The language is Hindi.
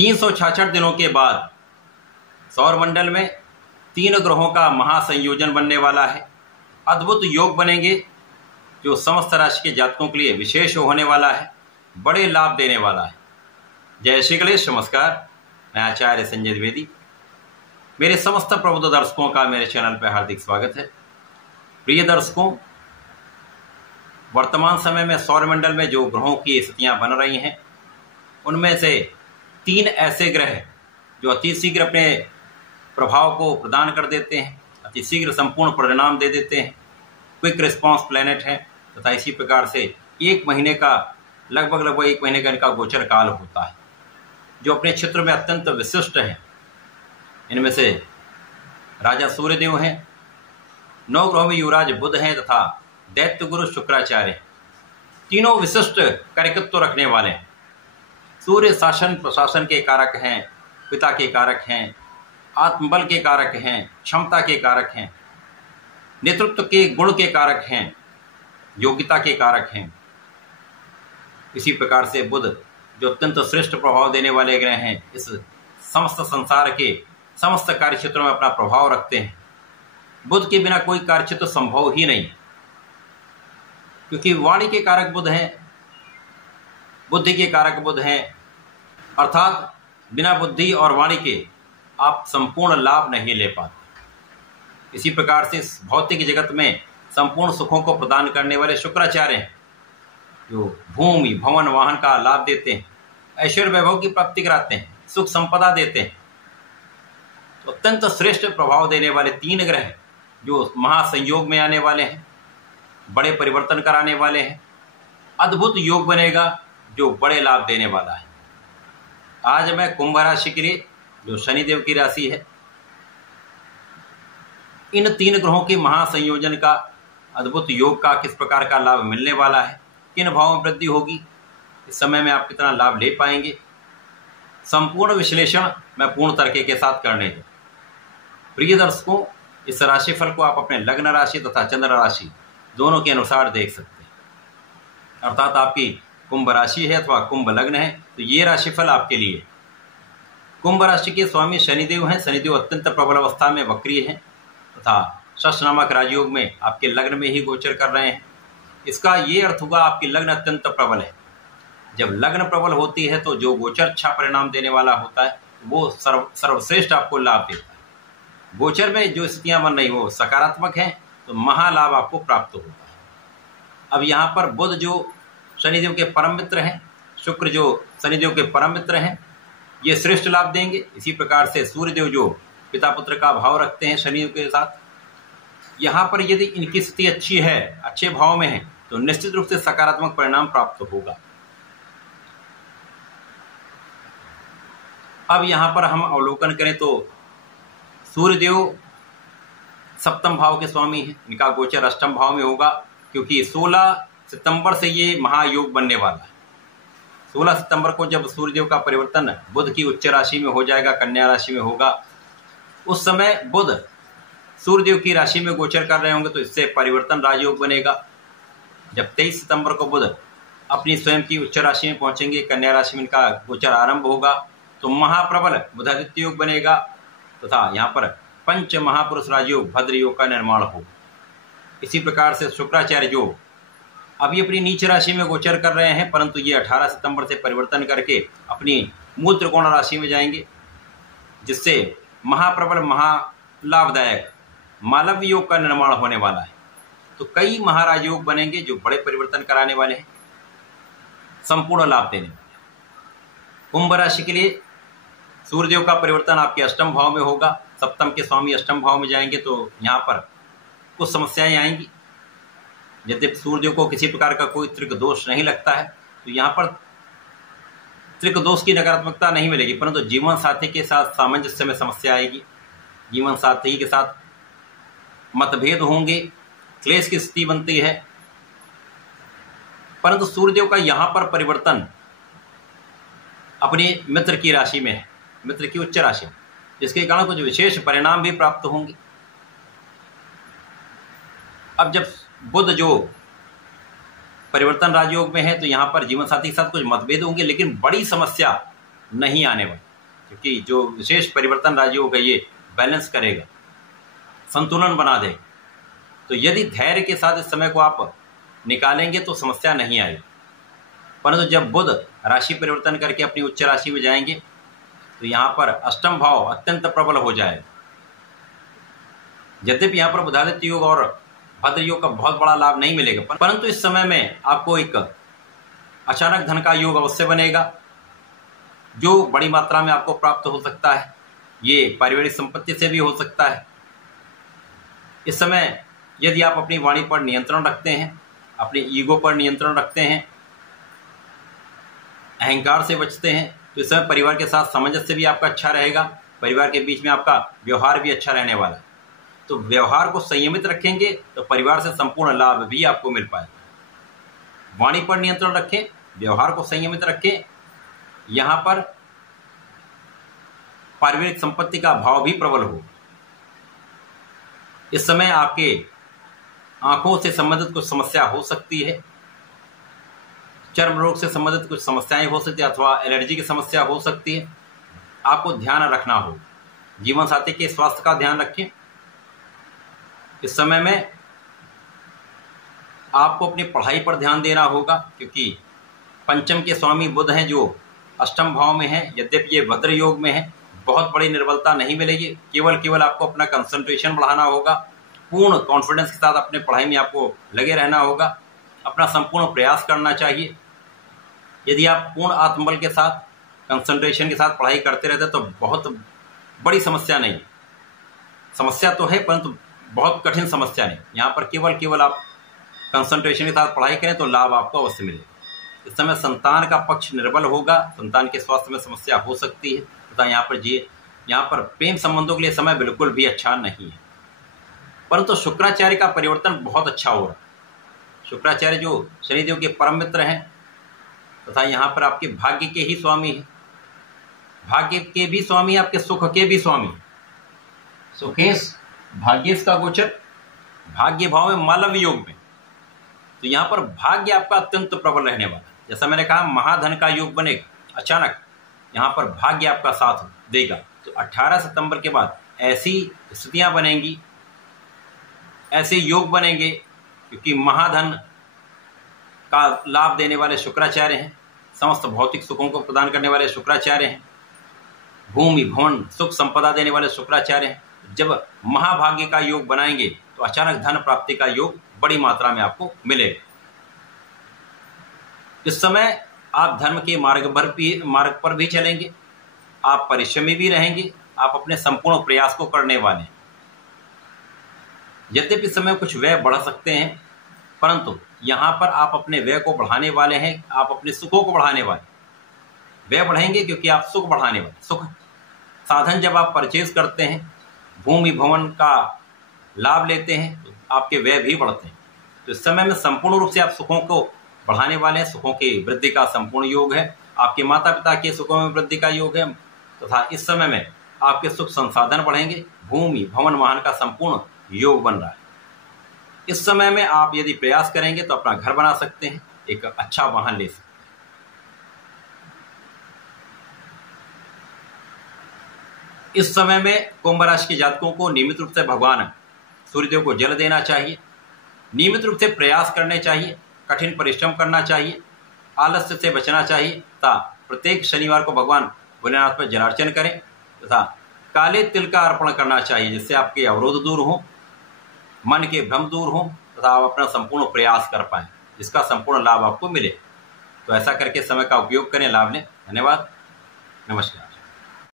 366 दिनों के बाद सौरमंडल में 3 ग्रहों का महासंयोजन बनने वाला है। अद्भुत योग बनेंगे जो समस्त राशि के जातकों के लिए विशेष होने वाला है, बड़े लाभ देने वाला है। जय श्री गणेश। नमस्कार, मैं आचार्य संजय द्विवेदी। मेरे समस्त प्रबुद्ध दर्शकों का मेरे चैनल पर हार्दिक स्वागत है। प्रिय दर्शकों, वर्तमान समय में सौरमंडल में जो ग्रहों की स्थितियां बन रही हैं, उनमें से 3 ऐसे ग्रह जो अति शीघ्र अपने प्रभाव को प्रदान कर देते हैं, अति शीघ्र संपूर्ण परिणाम दे देते हैं, क्विक रिस्पांस प्लैनेट हैं, तथा इसी प्रकार से लगभग 1 महीने का इनका गोचर काल होता है, जो अपने क्षेत्र में अत्यंत विशिष्ट हैं। इनमें से राजा सूर्यदेव हैं, 9 ग्रहों में युवराज बुध हैं तथा दैत्य गुरु शुक्राचार्य हैं। तीनों विशिष्ट कार्यकत्व रखने वाले हैं। सूर्य शासन प्रशासन के कारक हैं, पिता के कारक हैं, आत्मबल के कारक हैं, क्षमता के कारक हैं, नेतृत्व के गुण के कारक हैं, योग्यता के कारक हैं। इसी प्रकार से बुध जो अत्यंत श्रेष्ठ प्रभाव देने वाले ग्रह हैं, इस समस्त संसार के समस्त कार्य क्षेत्रों में अपना प्रभाव रखते हैं। बुध के बिना कोई कार्य क्षेत्र संभव ही नहीं, क्योंकि वाणी के कारक बुध हैं, बुद्धि के कारक बुध हैं, अर्थात बिना बुद्धि और वाणी के आप संपूर्ण लाभ नहीं ले पाते। इसी प्रकार से इस भौतिक जगत में संपूर्ण सुखों को प्रदान करने वाले शुक्राचार्य हैं, जो भूमि भवन वाहन का लाभ देते हैं, ऐश्वर्य वैभव की प्राप्ति कराते हैं, सुख संपदा देते हैं। तो अत्यंत श्रेष्ठ प्रभाव देने वाले 3 ग्रह जो महासंयोग में आने वाले हैं, बड़े परिवर्तन कराने वाले हैं। अद्भुत योग बनेगा जो बड़े लाभ देने वाला है। आज मैं कुंभ राशि के लिए, जो शनिदेव की राशि है, इन 3 ग्रहों के महासंयोजन का, अद्भुत योग का किस प्रकार का लाभ मिलने वाला है, किन भावों में वृद्धि होगी, इस समय में आप कितना लाभ ले पाएंगे, संपूर्ण विश्लेषण मैं पूर्ण तरीके के साथ करने दूँ। प्रिय दर्शकों, इस राशिफल को आप अपने लग्न राशि तथा चंद्र राशि दोनों के अनुसार देख सकते हैं। अर्थात आपकी कुंभ राशि है अथवा कुंभ लग्न है तो ये राशिफल आपके लिए। कुंभ राशि के स्वामी शनिदेव हैं। शनिदेव अत्यंत प्रबल अवस्था में वक्रीय हैं तथा शश नामक राजयोग में आपके लग्न में ही गोचर कर रहे हैं। इसका ये अर्थ होगा आपकी लग्न अत्यंत प्रबल है। जब लग्न प्रबल होती है तो जो गोचर अच्छा परिणाम देने वाला होता है वो सर्वश्रेष्ठ आपको लाभ देता है। गोचर में जो स्थितियां बन रही वो सकारात्मक हैं तो महालाभ आपको प्राप्त होता है। अब यहाँ पर बुध जो शनिदेव के परम मित्र हैं, शुक्र जो शनिदेव के परम मित्र हैं, ये श्रेष्ठ लाभ देंगे। इसी प्रकार से सूर्यदेव जो पिता पुत्र का भाव रखते हैं शनिदेव के साथ, यहाँ पर यदि इनकी स्थिति अच्छी है, अच्छे भाव में है, तो निश्चित रूप से सकारात्मक परिणाम प्राप्त होगा। अब यहाँ पर हम अवलोकन करें तो सूर्यदेव सप्तम भाव के स्वामी हैं। इनका गोचर अष्टम भाव में होगा, क्योंकि 16 सितंबर से ये महायोग बनने वाला है। 16 सितंबर को जब सूर्यदेव का परिवर्तन बुध की उच्च राशि में हो जाएगा, कन्या राशि में होगा, उस समय बुध सूर्यदेव की राशि में गोचर कर रहे होंगे, तो इससे परिवर्तन राजयोग बनेगा। जब 23 सितंबर को बुध अपनी स्वयं की उच्च राशि में पहुंचेंगे, कन्या राशि में इनका गोचर आरंभ होगा, तो महाप्रबल बुधादित्य योग बनेगा तथा यहाँ पर पंच महापुरुष राजयोग भद्र योग का निर्माण होगा। इसी प्रकार से शुक्राचार्य जो अभी अपनी नीच राशि में गोचर कर रहे हैं, परंतु ये 18 सितंबर से परिवर्तन करके अपनी मूल त्रिकोण राशि में जाएंगे, जिससे महाप्रबल महालाभदायक मालव योग का निर्माण होने वाला है। तो कई महाराज योग बनेंगे जो बड़े परिवर्तन कराने वाले हैं, संपूर्ण लाभ देने वाले हैं। कुंभ राशि के लिए सूर्यदेव का परिवर्तन आपके अष्टम भाव में होगा। सप्तम के स्वामी अष्टम भाव में जाएंगे तो यहाँ पर कुछ समस्याएं आएंगी। यद्यपि सूर्यदेव को किसी प्रकार का कोई त्रिक दोष नहीं लगता है, तो यहाँ पर त्रिक दोष की नकारात्मकता नहीं मिलेगी, परंतु जीवन साथी के साथ सामंजस्य में समस्या आएगी। जीवन साथी के साथ मतभेद होंगे, क्लेश की स्थिति बनती है। परंतु सूर्यदेव का यहाँ पर परिवर्तन अपने मित्र की राशि में है, मित्र की उच्च राशि, जिसके कारण कुछ विशेष परिणाम भी प्राप्त होंगे। अब जब बुध जो परिवर्तन राजयोग में है तो यहाँ पर जीवन साथी के साथ कुछ मतभेद होंगे, लेकिन बड़ी समस्या नहीं आने वाली। क्योंकि जो विशेष परिवर्तन राजयोग है ये बैलेंस करेगा, संतुलन बना देगा। तो यदि धैर्य के साथ इस समय को आप निकालेंगे तो समस्या नहीं आएगी। परंतु जब बुध राशि परिवर्तन करके अपनी उच्च राशि में जाएंगे तो यहाँ पर अष्टम भाव अत्यंत प्रबल हो जाएगा। यद्यपि यहाँ पर बुधादित्य योग और भद्र योग का बहुत बड़ा लाभ नहीं मिलेगा, परंतु इस समय में आपको एक अचानक धन का योग अवश्य बनेगा जो बड़ी मात्रा में आपको प्राप्त हो सकता है। ये पारिवारिक संपत्ति से भी हो सकता है। इस समय यदि आप अपनी वाणी पर नियंत्रण रखते हैं, अपने ईगो पर नियंत्रण रखते हैं, अहंकार से बचते हैं, तो इस समय परिवार के साथ सामंजस्य भी आपका अच्छा रहेगा। परिवार के बीच में आपका व्यवहार भी अच्छा रहने वाला है। तो व्यवहार को संयमित रखेंगे तो परिवार से संपूर्ण लाभ भी आपको मिल पाएगा। वाणी पर नियंत्रण रखें, व्यवहार को संयमित रखें। यहाँ पर पारिवारिक संपत्ति का भाव भी प्रबल हो। इस समय आपके आंखों से संबंधित कुछ समस्या हो सकती है, चर्म रोग से संबंधित कुछ समस्याएं हो सकती है, अथवा एलर्जी की समस्या हो सकती है। आपको ध्यान रखना हो। जीवन साथी के स्वास्थ्य का ध्यान रखें। इस समय में आपको अपनी पढ़ाई पर ध्यान देना होगा, क्योंकि पंचम के स्वामी बुध हैं जो अष्टम भाव में है। यद्यपि ये भद्र योग में है, बहुत बड़ी निर्बलता नहीं मिलेगी। केवल आपको अपना कंसंट्रेशन बढ़ाना होगा। पूर्ण कॉन्फिडेंस के साथ अपने पढ़ाई में आपको लगे रहना होगा। अपना संपूर्ण प्रयास करना चाहिए। यदि आप पूर्ण आत्मबल के साथ, कंसंट्रेशन के साथ पढ़ाई करते रहते तो बहुत बड़ी समस्या नहीं। समस्या तो है परंतु बहुत कठिन समस्या नहीं। यहाँ पर केवल आप कंसंट्रेशन के साथ पढ़ाई करें तो लाभ आपको अवश्य मिलेगा। इस समय संतान का पक्ष निर्बल होगा, संतान के स्वास्थ्य में समस्या हो सकती है तथा यहाँ पर प्रेम संबंधों के लिए समय बिल्कुल भी अच्छा नहीं है। परंतु शुक्राचार्य का परिवर्तन बहुत अच्छा हो रहा है। शुक्राचार्य जो शनिदेव के परम मित्र हैं तथा यहाँ पर आपके भाग्य के ही स्वामी हैं, भाग्य के भी स्वामी, आपके सुख के भी स्वामी। सुखेश भाग्येश का गोचर भाग्य भाव में मालव योग में, तो यहाँ पर भाग्य आपका अत्यंत प्रबल रहने वाला है। जैसा मैंने कहा महाधन का योग बनेगा, अचानक यहाँ पर भाग्य आपका साथ देगा। तो 18 सितंबर के बाद ऐसी स्थितियां बनेंगी, ऐसे योग बनेंगे, क्योंकि महाधन का लाभ देने वाले शुक्राचार्य हैं, समस्त भौतिक सुखों को प्रदान करने वाले शुक्राचार्य हैं, भूमि भवन सुख संपदा देने वाले शुक्राचार्य हैं। जब महाभाग्य का योग बनाएंगे तो अचानक धन प्राप्ति का योग बड़ी मात्रा में आपको मिलेगा। इस समय आप धर्म के मार्ग पर भी चलेंगे, आप परिश्रमी भी रहेंगे, आप अपने संपूर्ण प्रयास को करने वाले हैं। यद्यपि इस समय कुछ व्यय बढ़ सकते हैं, परंतु यहाँ पर आप अपने व्यय को बढ़ाने वाले हैं, आप अपने सुखों को बढ़ाने वाले। व्यय बढ़ेंगे क्योंकि आप सुख बढ़ाने वाले। सुख साधन जब आप परचेज करते हैं, भूमि भवन का लाभ लेते हैं, तो आपके व्यय भी बढ़ते हैं। तो इस समय में संपूर्ण रूप से आप सुखों को बढ़ाने वाले हैं। सुखों की वृद्धि का संपूर्ण योग है। आपके माता पिता के सुखों में वृद्धि का योग है तथा इस समय में आपके सुख संसाधन बढ़ेंगे। भूमि भवन वाहन का संपूर्ण योग बन रहा है। इस समय में आप यदि प्रयास करेंगे तो अपना घर बना सकते हैं, एक अच्छा वाहन ले सकते हैं। इस समय में कुंभ राशि के जातकों को नियमित रूप से भगवान सूर्यदेव को जल देना चाहिए, नियमित रूप से प्रयास करने चाहिए, कठिन परिश्रम करना चाहिए, आलस्य से बचना चाहिए तथा प्रत्येक शनिवार को भगवान भोलेनाथ पर जलार्चन करें तथा काले तिल का अर्पण करना चाहिए, जिससे आपके अवरोध दूर हो, मन के भ्रम दूर हो तथा आप अपना संपूर्ण प्रयास कर पाएं, जिसका संपूर्ण लाभ आपको मिले। तो ऐसा करके समय का उपयोग करें, लाभ लें। धन्यवाद, नमस्कार।